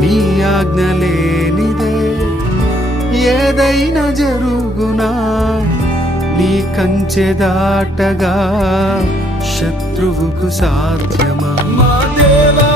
నీ ఆజ్ఞ లేనిదే ఏదైనా జరుగునా, నీ కంచె దాటగా శత్రువుకు సాధ్యమా? మా దేవా